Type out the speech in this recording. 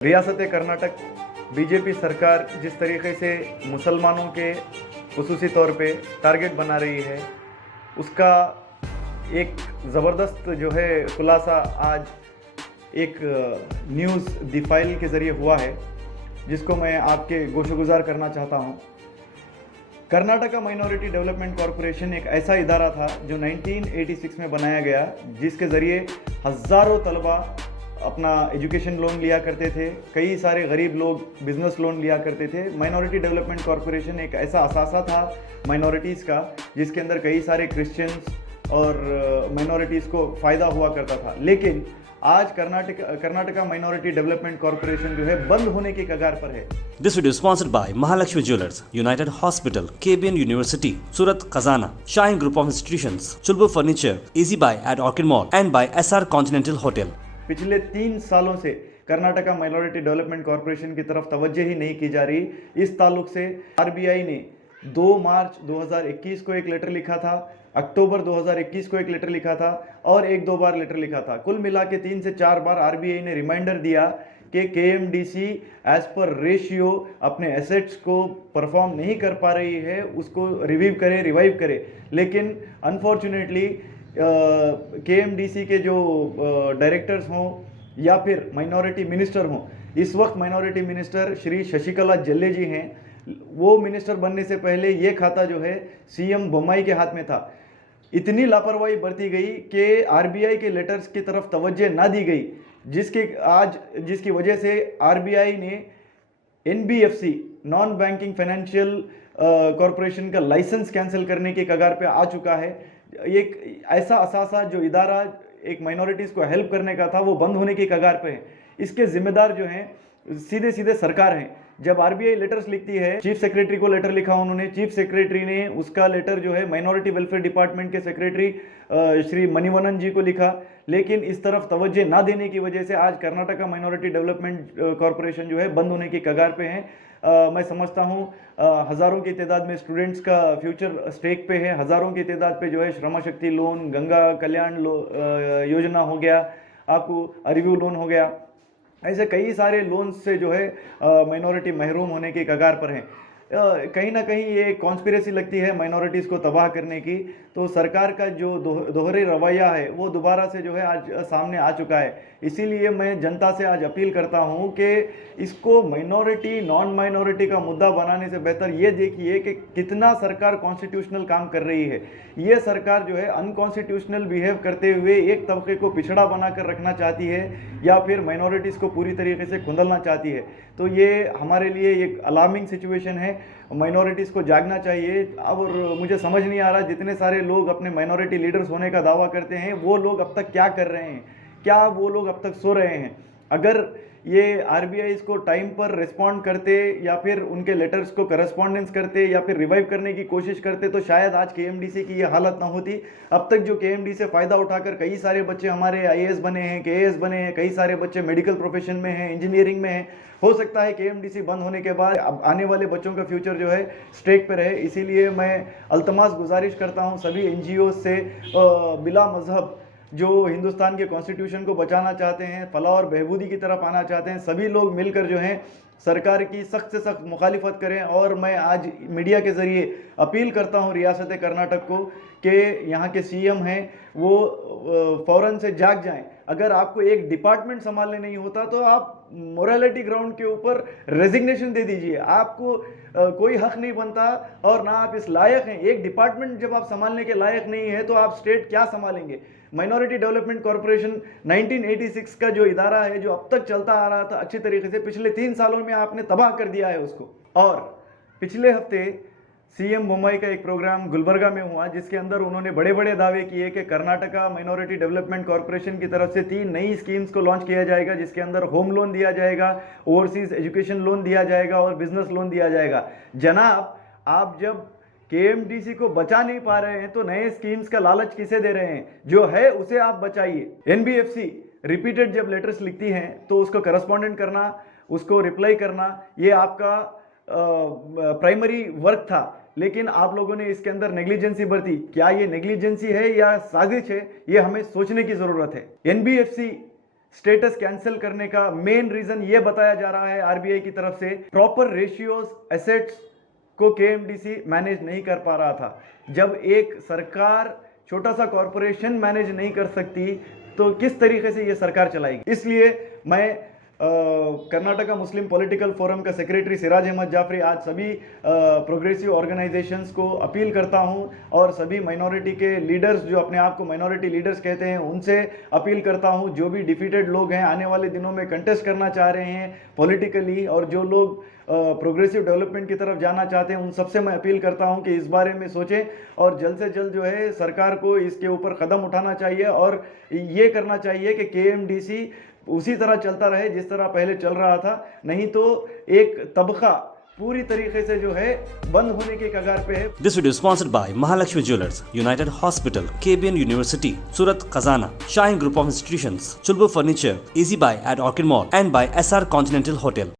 रियासत कर्नाटक बीजेपी सरकार जिस तरीके से मुसलमानों के खुसूसी तौर पे टारगेट बना रही है, उसका एक ज़बरदस्त जो है खुलासा आज एक न्यूज़ दी फाइल के ज़रिए हुआ है, जिसको मैं आपके गोशुगुजार करना चाहता हूँ। कर्नाटका माइनॉरिटी डेवलपमेंट कॉरपोरेशन एक ऐसा इदारा था जो 1986 में बनाया गया, जिसके ज़रिए हज़ारों तलबा अपना एजुकेशन लोन लिया करते थे। कई सारे गरीब लोग बिजनेस लोन लिया करते थे। माइनॉरिटी डेवलपमेंट कॉरपोरेशन एक ऐसा असासा था माइनॉरिटीज़ का, जिसके अंदर कई सारे क्रिश्चियंस और माइनॉरिटीज़ को फ़ायदा हुआ करता था। लेकिन आज कर्नाटका माइनॉरिटी डेवलपमेंट कॉरपोरेशन जो है बंद होने की कगार पर है। This video is sponsored by Mahalakshmi Jewelers, United Hospital, KBN University, Surat Khazana, Shine Group of Institutions, Chulbur Furniture, Easy Buy at Orchid Mall and by SR Continental Hotel. पिछले 3 सालों से कर्नाटका माइनॉरिटी डेवलपमेंट कॉरपोरेशन की तरफ तवज्जो ही नहीं की जा रही। इस ताल्लुक से आरबीआई ने 2 मार्च 2021 को एक लेटर लिखा था, अक्टूबर 2021 को एक लेटर लिखा था और 1-2 बार लेटर लिखा था। कुल मिला के 3 से 4 बार आरबीआई ने रिमाइंडर दिया कि केएमडीसी एज पर रेशियो अपने एसेट्स को परफॉर्म नहीं कर पा रही है, उसको रिवाइव करे। लेकिन अनफॉर्चुनेटली केएमडीसी के जो डायरेक्टर्स हों या फिर माइनॉरिटी मिनिस्टर हों, इस वक्त माइनॉरिटी मिनिस्टर श्री शशिकला जल्ले जी हैं। वो मिनिस्टर बनने से पहले ये खाता जो है सीएम बोम्मई के हाथ में था। इतनी लापरवाही बरती गई कि आरबीआई के लेटर्स की तरफ तवज्जो ना दी गई, जिसकी वजह से आरबीआई ने NBFC non banking financial corporation का लाइसेंस कैंसिल करने की कगार पे आ चुका है। एक ऐसा असासा जो इदारा एक माइनॉरिटीज़ को हेल्प करने का था, वो बंद होने की कगार पे है। इसके जिम्मेदार जो हैं सीधे सीधे सरकार हैं। जब आरबीआई लेटर्स लिखती है, चीफ सेक्रेटरी को लेटर लिखा उन्होंने, चीफ सेक्रेटरी ने उसका लेटर जो है माइनॉरिटी वेलफेयर डिपार्टमेंट के सेक्रेटरी श्री मणिवन्नन जी को लिखा। लेकिन इस तरफ तवज्जो ना देने की वजह से आज कर्नाटका माइनॉरिटी डेवलपमेंट कॉरपोरेशन जो है बंद होने की कगार पे हैं। मैं समझता हूँ हज़ारों की तादाद में स्टूडेंट्स का फ्यूचर स्टेक पे है। हज़ारों की तादाद पे जो है श्रम शक्ति लोन, गंगा कल्याण योजना हो गया, आपको अरिव्यू लोन हो गया, ऐसे कई सारे लोन्स से जो है माइनॉरिटी महरूम होने की कगार पर हैं। कहीं ना कहीं ये कॉन्स्पिरेसी लगती है माइनॉरिटीज़ को तबाह करने की। तो सरकार का जो दोहरे रवैया है वो दोबारा से जो है आज सामने आ चुका है। इसीलिए मैं जनता से आज अपील करता हूँ कि इसको माइनॉरिटी नॉन माइनॉरिटी का मुद्दा बनाने से बेहतर ये देखिए कि कितना सरकार कॉन्स्टिट्यूशनल काम कर रही है। ये सरकार जो है अनकॉन्स्टिट्यूशनल बिहेव करते हुए एक तबके को पिछड़ा बनाकर रखना चाहती है या फिर माइनॉरिटीज़ को पूरी तरीके से खुंदलना चाहती है। तो ये हमारे लिए एक अलार्मिंग सिचुएशन है। माइनॉरिटीज़ को जागना चाहिए। और मुझे समझ नहीं आ रहा, जितने सारे लोग अपने माइनॉरिटी लीडर्स होने का दावा करते हैं, वो लोग अब तक क्या कर रहे हैं? क्या वो लोग अब तक सो रहे हैं? अगर ये आरबीआई इसको टाइम पर रिस्पॉन्ड करते या फिर उनके लेटर्स को करस्पॉन्डेंस करते या फिर रिवाइव करने की कोशिश करते तो शायद आज केएमडीसी की ये हालत ना होती। अब तक जो केएमडी से फ़ायदा उठाकर कई सारे बच्चे हमारे आईएएस बने हैं, केएएस बने हैं, कई सारे बच्चे मेडिकल प्रोफेशन में हैं, इंजीनियरिंग में हैं। हो सकता है केएमडीसी बंद होने के बाद अब आने वाले बच्चों का फ्यूचर जो है स्टेक पे रहे। इसीलिए मैं अल्तमास गुजारिश करता हूँ सभी एनजीओ से, बिला मजहब जो हिंदुस्तान के कॉन्स्टिट्यूशन को बचाना चाहते हैं, फलाह और बहबूदी की तरफ आना चाहते हैं, सभी लोग मिलकर जो हैं सरकार की सख्त से सख्त मुखालिफत करें। और मैं आज मीडिया के ज़रिए अपील करता हूं रियासत कर्नाटक को कि यहाँ के सीएम हैं वो फ़ौरन से जाग जाएं। अगर आपको एक डिपार्टमेंट संभालने नहीं होता तो आप मोरालिटी ग्राउंड के ऊपर रेजिग्नेशन दे दीजिए। आपको कोई हक नहीं बनता और ना आप इस लायक हैं। एक डिपार्टमेंट जब आप संभालने के लायक नहीं है तो आप स्टेट क्या संभालेंगे? माइनॉरिटी डेवलपमेंट कॉरपोरेशन 1986 का जो इदारा है, जो अब तक चलता आ रहा था अच्छी तरीके से, पिछले 3 सालों में आपने तबाह कर दिया है उसको। और पिछले हफ्ते सीएम मुंबई का एक प्रोग्राम गुलबर्गा में हुआ, जिसके अंदर उन्होंने बड़े बड़े दावे किए कि कर्नाटका माइनॉरिटी डेवलपमेंट कॉरपोरेशन की तरफ से 3 नई स्कीम्स को लॉन्च किया जाएगा, जिसके अंदर होम लोन दिया जाएगा, ओवरसीज एजुकेशन लोन दिया जाएगा और बिजनेस लोन दिया जाएगा। जनाब, आप जब केएमडीसी को बचा नहीं पा रहे हैं तो नए स्कीम्स का लालच किसे दे रहे हैं? जो है उसे आप बचाइए। एनबीएफसी रिपीटेड जब लेटर्स लिखती हैं तो उसको करस्पॉन्डेंट करना, उसको रिप्लाई करना, ये आपका प्राइमरी वर्क था। लेकिन आप लोगों ने इसके अंदर नेग्लिजेंसी बरती। क्या ये नेग्लिजेंसी है या साजिश है? ये हमें सोचने की ज़रूरत है। एनबीएफसी स्टेटस कैंसिल करने का मेन रीजन ये बताया जा रहा है आरबीआई की तरफ से, प्रॉपर रेशियोज एसेट्स को केएमडीसी मैनेज नहीं कर पा रहा था। जब एक सरकार छोटा सा कॉरपोरेशन मैनेज नहीं कर सकती तो किस तरीके से ये सरकार चलाएगी। इसलिए मैं कर्नाटका मुस्लिम पॉलिटिकल फोरम का सेक्रेटरी सिराज अहमद जाफरी आज सभी प्रोग्रेसिव ऑर्गेनाइजेशंस को अपील करता हूं और सभी माइनॉरिटी के लीडर्स जो अपने आप को माइनॉरिटी लीडर्स कहते हैं उनसे अपील करता हूं, जो भी डिफीटेड लोग हैं आने वाले दिनों में कंटेस्ट करना चाह रहे हैं पॉलिटिकली और जो लोग प्रोग्रेसिव डेवलपमेंट की तरफ जाना चाहते हैं उन सबसे मैं अपील करता हूं कि इस बारे में सोचें और जल्द से जल्द जो है सरकार को इसके ऊपर कदम उठाना चाहिए और ये करना चाहिए कि केएमडीसी उसी तरह चलता रहे जिस तरह पहले चल रहा था, नहीं तो एक तबका पूरी तरीके से जो है बंद होने के कगार पे है। This video is sponsored by Mahalakshmi Jewelers, United Hospital, KBN University, Surat Khazana, Shine Group of Institutions, Chulbur Furniture, Easy Buy at Orchid Mall and by SR Continental Hotel.